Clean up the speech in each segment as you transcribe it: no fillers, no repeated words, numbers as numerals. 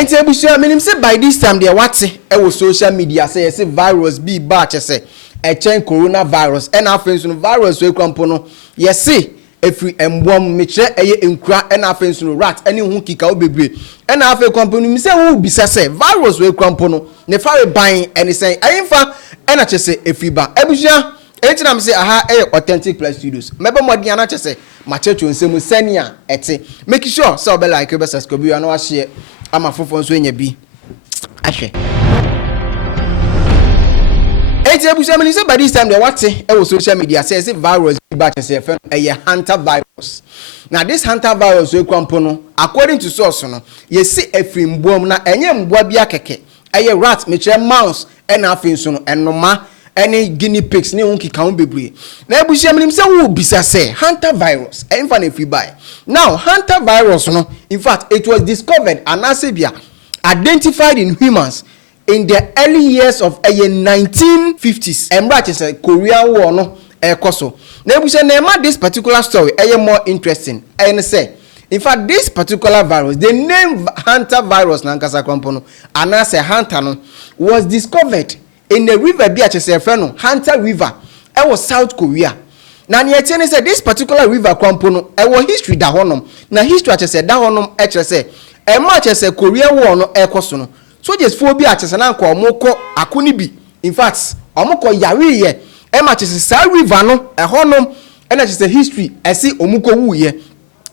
enti ebusia menim say by this time there wate e wo social media say virus be batch say e chen coronavirus and afensu no virus we kwampo no yesi efri embom mekire eye enkura and afensu no rat ene hu kika obebre and afe kwampo no mi say wo bisa say virus we kwampo no ne fare ban ene say ayimfa ena chese efiba ebusia enti na me say aha authentic plus studios mebe modi ana chese ma checho nsemu senia ete make sure so be like be subscribe you na share ama fofo nso enya bi ahwe enti ebusia me say by this time they wate e wo social media say virus be batch say fe HantaVirus. Now this HantaVirus we kwampo no according to source no ye see efri mbom na enye mboa bia keke eye rat me kire mouse and afenso no enoma any guinea pigs ne wonki kan bebre na ebusia menim say wo bisa say HantaVirus emfa na fi buy now HantaVirus no in fact it was discovered and asebia identified in humans in the early years of 1950s embrace say Korean war no ekoso na ebusia na ma this particular story more interesting and say in fact this particular virus the name HantaVirus na nkasa kwampo no anase Hanta no was discovered in the river bi achese fe no Hanta River e was South Korea na ne yete ne say this particular river kwampo no e was history da honom na history achese da honom e kire say e ma achese Korea war no ekoso no so just for bi achese na nko omoko akoni bi in fact omoko yare ye e ma achese sa river no e honom e na achese history e si omuko wu ye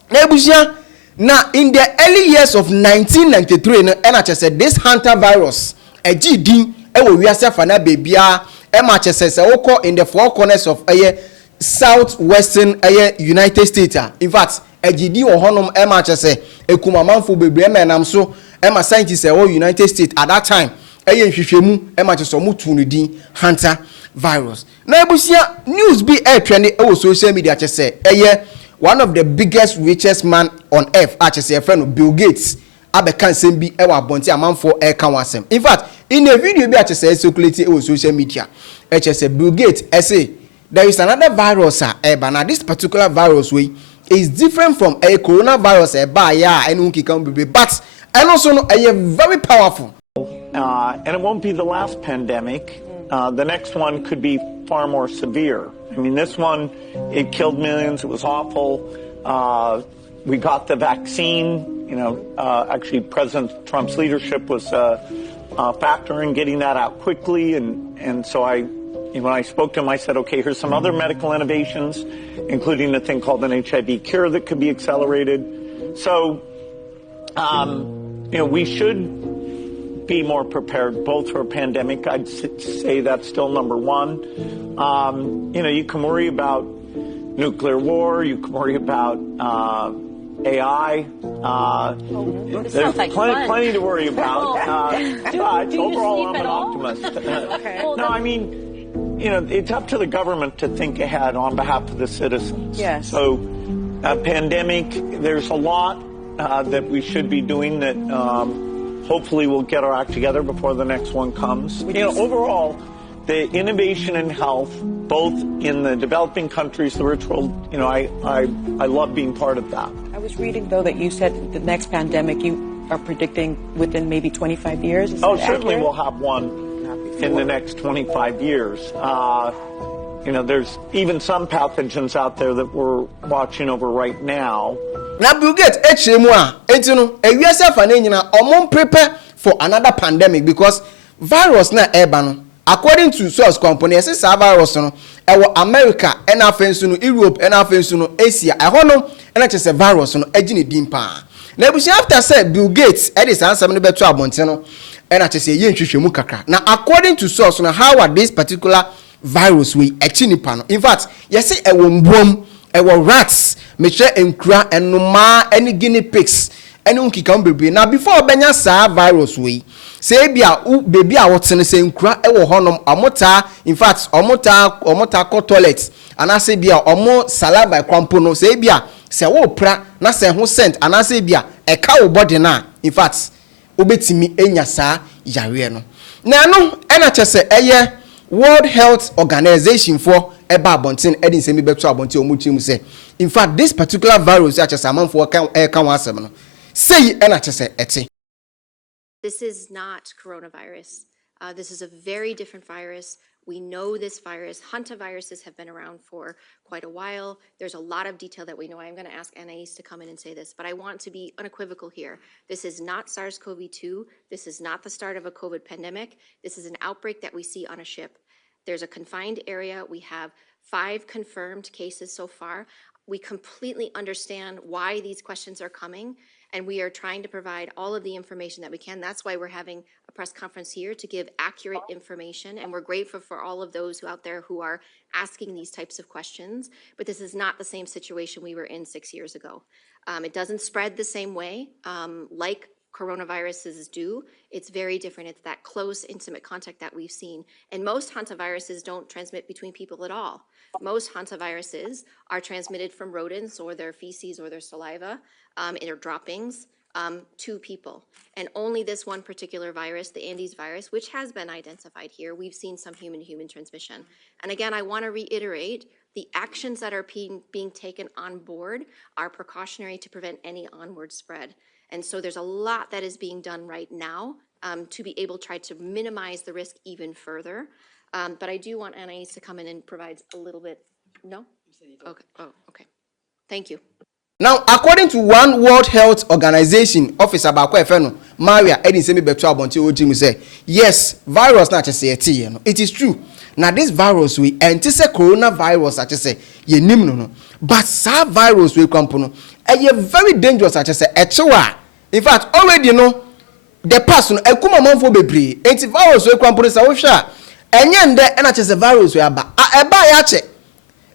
na ebusia na in the early years of 1993 no e na achese this HantaVirus e gidin ewo wiase fana bebia e ma chese se woko in the four corners of southwestern United States. In fact ejidi wo honom e ma chese ekumamanfo bebre menam so e ma scientists e wo United States at that time nhwehwemu e ma chese mo tu no din HantaVirus. Na ebusia news be trend e wo social media chese one of the biggest richest man on earth chese friend Bill Gates abekan sem bi e wa bonti amanfo e kan wasem. In fact in a video bi achese circulate on social media HSA Bill Gates say there is another virus na this particular virus way is different from a coronavirus and unki can be but and also no very powerful and it won't be the last pandemic. The next one could be far more severe. I mean, this one, it killed millions. It was awful. We got the vaccine. Actually President Trump's leadership was factor in getting that out quickly, and so when I spoke to him, I said, okay, here's some other medical innovations, including a thing called an HIV cure that could be accelerated. So, we should be more prepared, both for a pandemic. I'd say that's still number one. You can worry about nuclear war, you can worry about AI. There's like plenty to worry about. But overall, I'm an optimist. Okay. No, I mean, it's up to the government to think ahead on behalf of the citizens. Yes. So, pandemic, there's a lot that we should be doing that hopefully we'll get our act together before the next one comes. Overall, the innovation in health, both in the developing countries, the rich world, I love being part of that. I was reading, though, that you said the next pandemic you are predicting within maybe 25 years. Is that certainly accurate? we'll have one in the next 25 years. There's even some pathogens out there that we're watching over right now. Now Bill Gates prepare for another pandemic because virus na no. According to source company, say virus no America and afensu Europe and afensu Asia no and say virus no agini dimpa. Na ebusi after say Bill Gates is answer no beto abonte no and say ye nhwehwemu kakra. Now according to source no how are this particular virus we nipa no. In fact, yes say mbom rats, meche enkura enoma any guinea pigs any unki kan bebre. Now before benya sa virus we say bia baby a wotene se nkura e wo honom amota in fact omota ko toilet ana say bia omo saliva kwampo no say bia se wo pra na se ho scent ana say bia e ka wo body na in fact obetimi enya saa yare no na no e na chese eye World Health Organization for eba abonten edin se mi beto abonten omuchi say in fact this particular virus a chese amanfo kan wasem no say e na chese ete This is not coronavirus. This is a very different virus. We know this virus. HantaViruses have been around for quite a while. There's a lot of detail that we know. I'm going to ask Anais to come in and say this, but I want to be unequivocal here. This is not SARS-CoV-2. This is not the start of a COVID pandemic. This is an outbreak that we see on a ship. There's a confined area. We have 5 confirmed cases so far. We completely understand why these questions are coming, and we are trying to provide all of the information that we can. That's why we're having a press conference here to give accurate information, and we're grateful for all of those out there who are asking these types of questions. But this is not the same situation we were in 6 years ago. It doesn't spread the same way like coronaviruses do. It's very different. It's that close, intimate contact that we've seen. And most hantaviruses don't transmit between people at all. Most hantaviruses are transmitted from rodents or their feces or their saliva in their droppings to people. And only this one particular virus, the Andes virus, which has been identified here, we've seen some human-to-human transmission. And again, I want to reiterate, the actions that are being taken on board are precautionary to prevent any onward spread. And so there's a lot that is being done right now to be able to try to minimize the risk even further. But I do want Anais to come in and provide a little bit. No? Okay. Oh, okay. Thank you. Now, according to one World Health Organization officer Bako Efeno, Maria Edin Semi Betua Bonti Ojimu say, yes, virus not just say it is true. Now this virus we anticipate coronavirus I just say ye nim no. But that virus we come no a very dangerous I just say echewa. In fact, already you know the person ekuma manfo bebre antivirus we come no say wo hwa enye nde na just virus we aba ya che.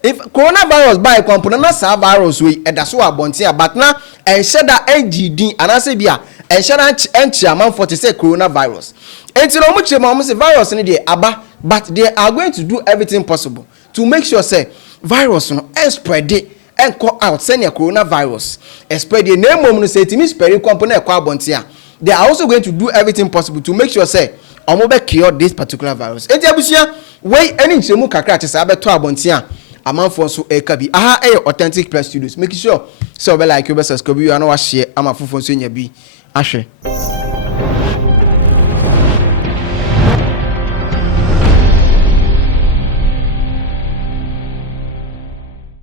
If coronavirus by component na sa virus we edaso abontia but na ensheda ngd anase bia ensheda enchiaman for to say coronavirus. Enti no mu chema say virus ni dey aba but they are going to do everything possible to make sure say virus no spread it and call out send coronavirus spread the name no say it means spread component kwa abontia. They are also going to do everything possible to make sure say omobe cure this particular virus. Enti abusia we any nchemu kakra che say abeto abontia amanfo so ekabi aha authentic press studios make sure so be like you be subscribe you and wa share amafofo so nya bi ahwe.